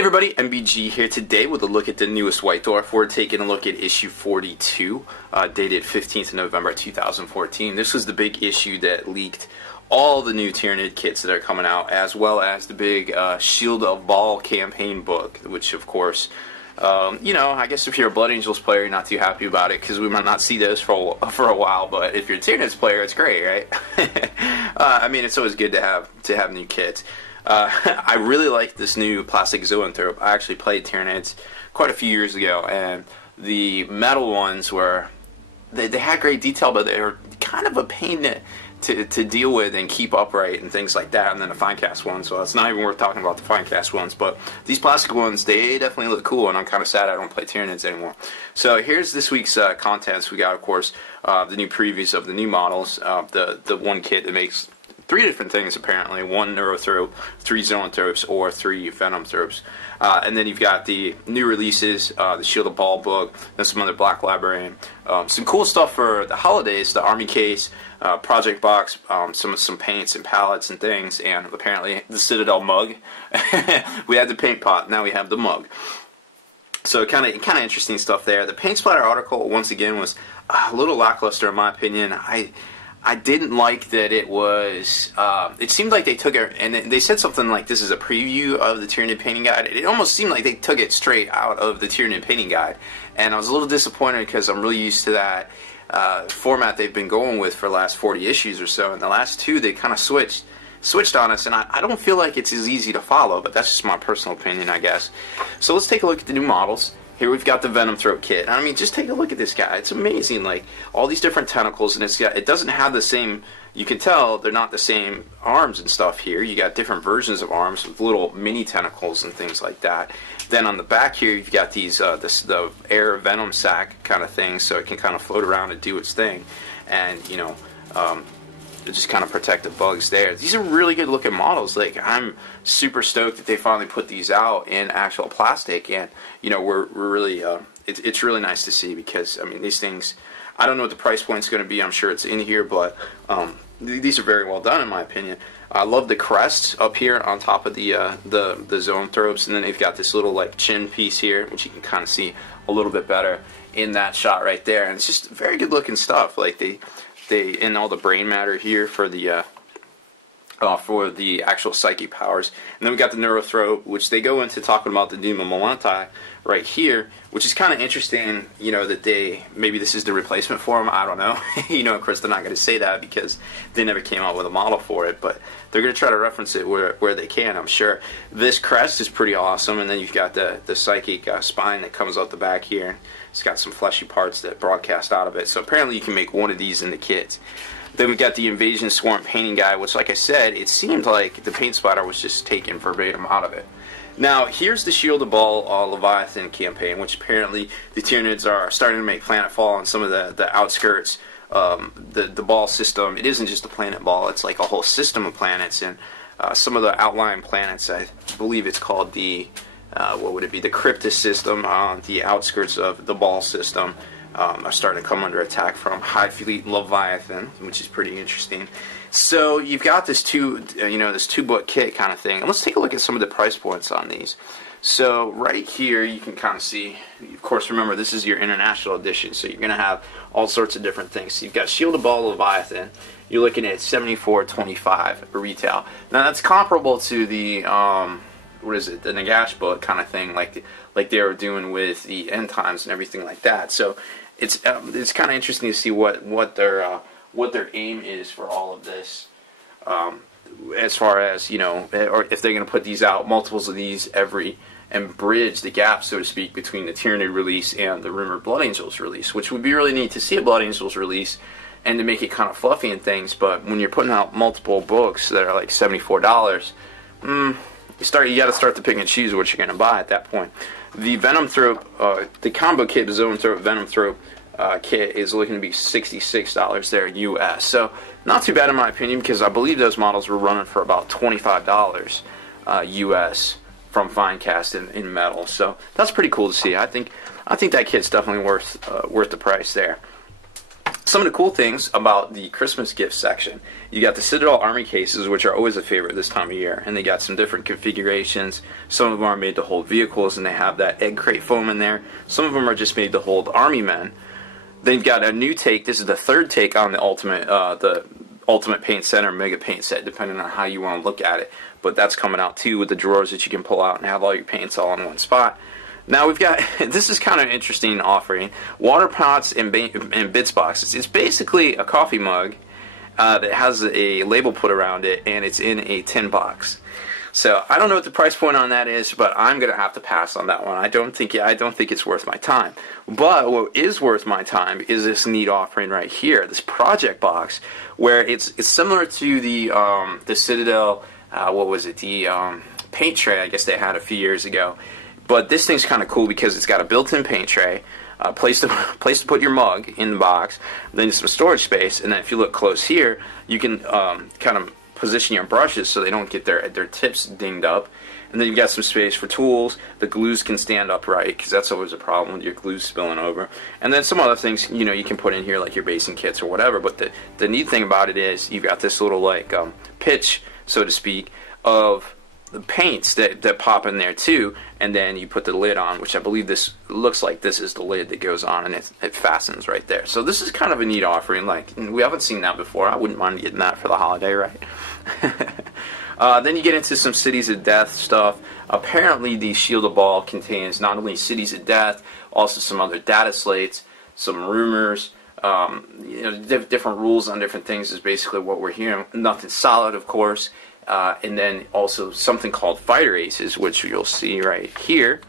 everybody, MBG here today with a look at the newest White Dwarf. We're taking a look at issue 42, dated 15th November 2014. This was the big issue that leaked all the new Tyranid kits that are coming out, as well as the big Shield of Baal campaign book, which of course, you know, I guess if you're a Blood Angels player, you're not too happy about it because we might not see those for a while. But if you're a Tyranids player, it's great, right? I mean, it's always good to have new kits. I really like this new plastic zoanthrope. I actually played Tyranids quite a few years ago, and the metal ones were they had great detail, but they were kind of a pain to deal with and keep upright and things like that. And then the fine cast ones, so it's not even worth talking about the fine cast ones. But these plastic ones, they definitely look cool, and I'm kind of sad I don't play Tyranids anymore. So here's this week's contents. We got, of course, the new previews of the new models, the one kit that makes 3 different things apparently: 1 neurothrope, 3 zoanthropes, or 3 venomthropes. And then you've got the new releases, the Shield of Baal book, and some other Black Librarian. Some cool stuff for the holidays: the Army case, project box, some paints and palettes and things, and apparently the Citadel mug. We had the paint pot, now we have the mug. So kind of interesting stuff there. The paint splatter article once again was a little lackluster in my opinion. I didn't like that it was, it seemed like they took it, and they said something like this is a preview of the Tyranid painting guide. It almost seemed like they took it straight out of the Tyranid painting guide, and I was a little disappointed because I'm really used to that format they've been going with for the last 40 issues or so, and the last 2 they kind of switched on us, and I don't feel like it's as easy to follow, but that's just my personal opinion, I guess. So let's take a look at the new models. Here we've got the Venomthrope kit. I mean, just take a look at this guy. It's amazing, like all these different tentacles, and it doesn't have the same. You can tell they're not the same arms and stuff here. You got different versions of arms with little mini tentacles and things like that. Then on the back here, you've got these the air venom sac kind of thing, so it can kind of float around and do its thing, and you know. Just kind of protect the bugs there. These are really good looking models. Like, I'm super stoked that they finally put these out in actual plastic, and you know, we're really it's really nice to see, because I mean, these things, I don't know what the price point's going to be. I'm sure it's in here, but these are very well done in my opinion. I love the crests up here on top of the zoanthropes, and then they've got this little like chin piece here, which you can kind of see a little bit better in that shot right there, and it's just very good looking stuff. Like they and all the brain matter here for the actual psychic powers. And then we got the neurothrope, which they go into talking about the Duma Melanti right here, which is kind of interesting, you know, that maybe this is the replacement for them. I don't know. You know, of course they're not going to say that because they never came out with a model for it, but they're going to try to reference it where they can, I'm sure. This crest is pretty awesome, and then you've got the psychic spine that comes out the back here. It's got some fleshy parts that broadcast out of it, so apparently you can make one of these in the kit. Then we've got the Invasion Swarm painting guide, which, like I said, it seemed like the paint splatter was just taken verbatim out of it. Now, here's the Shield of Baal Leviathan campaign, which apparently the Tyranids are starting to make planetfall on some of the outskirts. The Baal system, it isn't just a planet Baal, it's like a whole system of planets, and some of the outlying planets, I believe it's called the, what would it be, the Cryptus system on the outskirts of the Baal system, are starting to come under attack from High Fleet Leviathan, which is pretty interesting. So you've got this this 2-book kit kind of thing, and let's take a look at some of the price points on these. So right here you can kind of see, of course, remember this is your international edition, so you're going to have all sorts of different things. So you've got Shield of Baal Leviathan, you're looking at $74.25 retail. Now that's comparable to the what is it, the Nagash book kind of thing, like they were doing with the End Times and everything like that. So it's kind of interesting to see what their aim is for all of this, as far as, you know, or if they're going to put these out, multiples of these and bridge the gap, so to speak, between the Tyranid release and the rumored Blood Angels release, which would be really neat to see a Blood Angels release and to make it kind of fluffy and things. But when you're putting out multiple books that are like $74, you got to start to pick and choose what you're going to buy at that point. The Venomthrope, the combo kit, the Zoanthrope Venomthrope kit is looking to be $66 there US. So not too bad in my opinion, because I believe those models were running for about $25 US from Finecast in metal. So that's pretty cool to see. I think that kit's definitely worth the price there. some of the cool things about the Christmas gift section, you got the Citadel Army cases, which are always a favorite this time of year, and they got some different configurations. Some of them are made to hold vehicles, and they have that egg crate foam in there. Some of them are just made to hold army men. They've got a new take. This is the third take on the Ultimate Paint Set or Mega Paint Set, depending on how you want to look at it. But that's coming out too, with the drawers that you can pull out and have all your paints all in one spot. Now we've got, this is kind of an interesting offering, water pots and bits boxes. It's basically a coffee mug that has a label put around it, and it's in a tin box. So I don't know what the price point on that is, but I'm gonna have to pass on that one. I don't think it's worth my time. But what is worth my time is this neat offering right here, this project box, where it's similar to the Citadel, what was it, the paint tray I guess they had a few years ago. But this thing's kind of cool because it's got a built-in paint tray, place to put your mug in the box, then some storage space, and then if you look close here, you can kind of position your brushes so they don't get their tips dinged up. And then you've got some space for tools. The glues can stand upright, because that's always a problem with your glues spilling over. And then some other things, you know, you can put in here like your basing kits or whatever. But the neat thing about it is you've got this little like pitch, so to speak, of the paints that pop in there too, and then you put the lid on, which I believe this looks like this is the lid that goes on, and it fastens right there. So this is kind of a neat offering. Like, we haven't seen that before. I wouldn't mind getting that for the holiday, right? Then you get into some Cities of Death stuff. Apparently the Shield of Baal contains not only Cities of Death, also some other data slates, some rumors, you know, different rules on different things is basically what we're hearing. Nothing solid, of course. And then also something called Fighter Aces, which you'll see right here.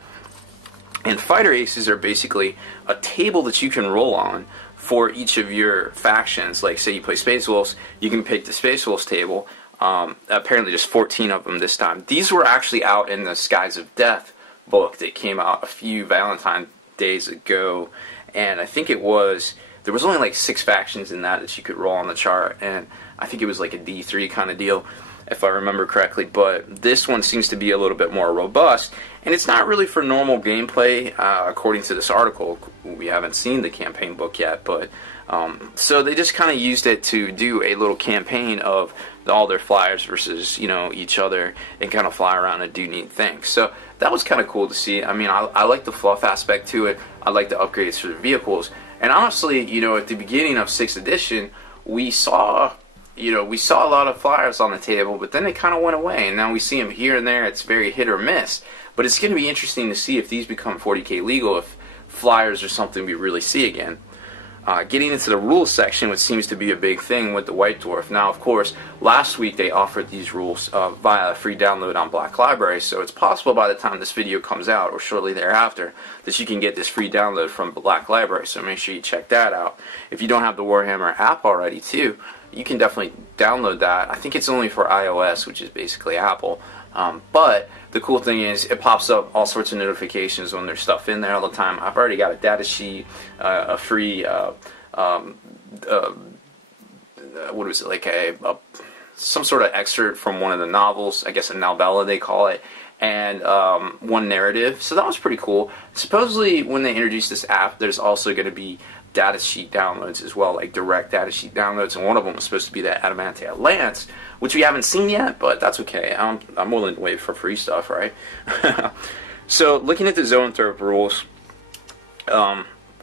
And Fighter Aces are basically a table that you can roll on for each of your factions. Like, say you play Space Wolves, you can pick the Space Wolves table. Apparently there's 14 of them this time. These were actually out in the Skies of Death book that came out a few Valentine days ago. And I think there was only like 6 factions in that you could roll on the chart. And I think it was like a D3 kind of deal, if I remember correctly. But this one seems to be a little bit more robust, and it's not really for normal gameplay, according to this article. We haven't seen the campaign book yet, but so they just kind of used it to do a little campaign of all their flyers versus, you know, each other, and kind of fly around and do neat things. So that was kind of cool to see. I mean, I like the fluff aspect to it. I like the upgrades for the vehicles, and honestly, you know, at the beginning of 6th edition, we saw a lot of flyers on the table, but then they kind of went away, and now we see them here and there. It's very hit or miss, but it's going to be interesting to see if these become 40k legal, if flyers are something we really see again. Getting into the rules section, which seems to be a big thing with the White Dwarf. Now, of course, last week they offered these rules via a free download on Black Library, so it's possible by the time this video comes out, or shortly thereafter, that you can get this free download from Black Library, so make sure you check that out. If you don't have the Warhammer app already, too, you can definitely download that. I think it's only for iOS, which is basically Apple. But the cool thing is it pops up all sorts of notifications when there's stuff in there all the time. I've already got a data sheet, a free, what was it, like some sort of excerpt from one of the novels, I guess a novella they call it, and one narrative. So that was pretty cool. Supposedly when they introduced this app, there's also going to be data sheet downloads as well, like direct data sheet downloads, and one of them was supposed to be that Adamantia Lance, which we haven't seen yet, but that's okay. I'm willing to wait for free stuff, right? So looking at the Zoanthrope rules,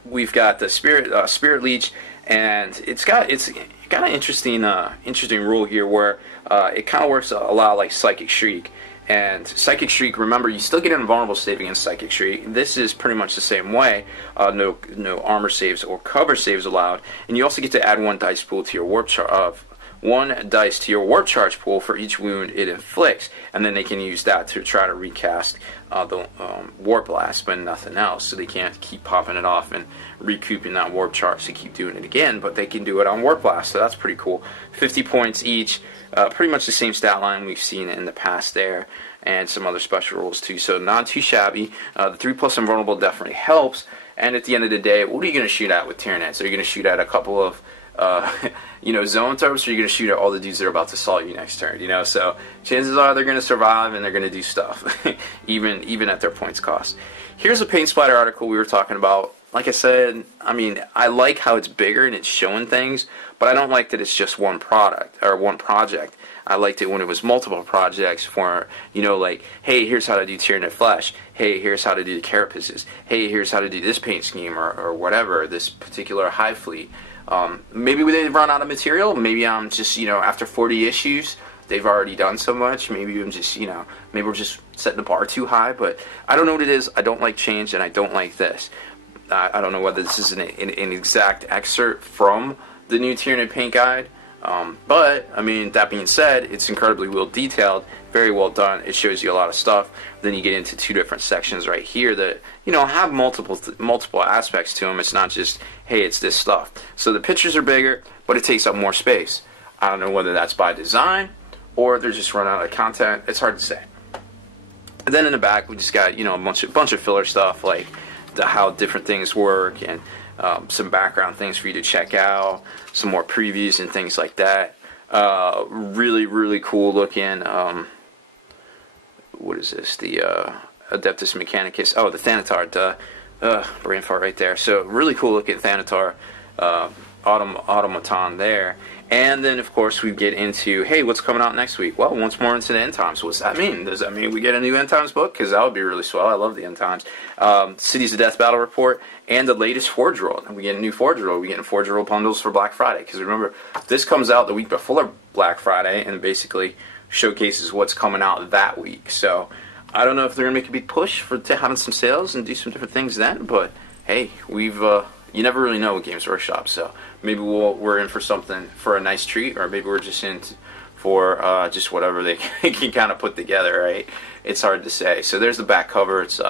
we've got the Spirit Leech, and it's got an interesting rule here where it kind of works a lot like Psychic Shriek. And Psychic Shriek, remember, you still get an invulnerable save against Psychic Shriek. This is pretty much the same way. No armor saves or cover saves allowed. And you also get to add 1 dice pool to your warp charge pool for each wound it inflicts. And then they can use that to try to recast the warp blast, but nothing else. So they can't keep popping it off and recouping that warp charge to keep doing it again. But they can do it on warp blast, so that's pretty cool. 50 points each. Pretty much the same stat line we've seen in the past there, and some other special rules too, so not too shabby. The 3+ invulnerable definitely helps, and at the end of the day, what are you going to shoot at with Tyranids? Are you going to shoot at a couple of Zoanthropes, or are you going to shoot at all the dudes that are about to assault you next turn? So chances are they're going to survive, and they're going to do stuff, even at their points cost. Here's a paint splatter article we were talking about like I said, I mean, I like how it's bigger and it's showing things, but I don't like that it's just one product or one project. I liked it when it was multiple projects for, you know, like, hey, here's how to do Tyranid flesh. Hey, here's how to do the carapaces. Hey, here's how to do this paint scheme or whatever, this particular hive fleet. Maybe they've run out of material. Maybe I'm just, you know, after 40 issues, they've already done so much. Maybe I'm just, you know, maybe we're just setting the bar too high. But I don't know what it is. I don't like change, and I don't like this. I don't know whether this is an exact excerpt from the new Tyranid paint guide. But, I mean, that being said, it's incredibly well detailed, very well done. It shows you a lot of stuff. Then you get into two different sections right here that, you know, have multiple aspects to them. It's not just, hey, it's this stuff. So the pictures are bigger, but it takes up more space. I don't know whether that's by design or they're just running out of content. It's hard to say. And then in the back, we just got, you know, a bunch of filler stuff, like how different things work, and some background things for you to check out, some more previews and things like that. Really, really cool looking. What is this? The Adeptus Mechanicus. Oh, the Thanatar. Brain fart right there. So really cool looking Thanatar automaton there. And then, of course, we get into, hey, what's coming out next week? Well, once more into the End Times. What's that mean? Does that mean we get a new End Times book? Because that would be really swell. I love the End Times. Cities of Death Battle Report, and the latest Forge World. And we get a new Forge World. We get Forge World bundles for Black Friday. Because remember, this comes out the week before Black Friday, and basically showcases what's coming out that week. So, I don't know if they're going to make a big push to having some sales and do some different things then, but, hey, you never really know with Games Workshop, so maybe we're in for something, for a nice treat, or maybe we're just in for just whatever they can kind of put together, right? It's hard to say. So there's the back cover. It's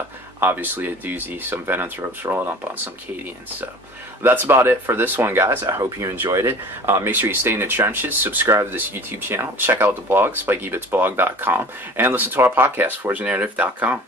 obviously a doozy, some Venanthropes rolling up on some Cadians. So that's about it for this one, guys. I hope you enjoyed it. Make sure you stay in the trenches, subscribe to this YouTube channel, check out the blog, SpikeyBitsblog.com, and listen to our podcast, ForgeNarrative.com.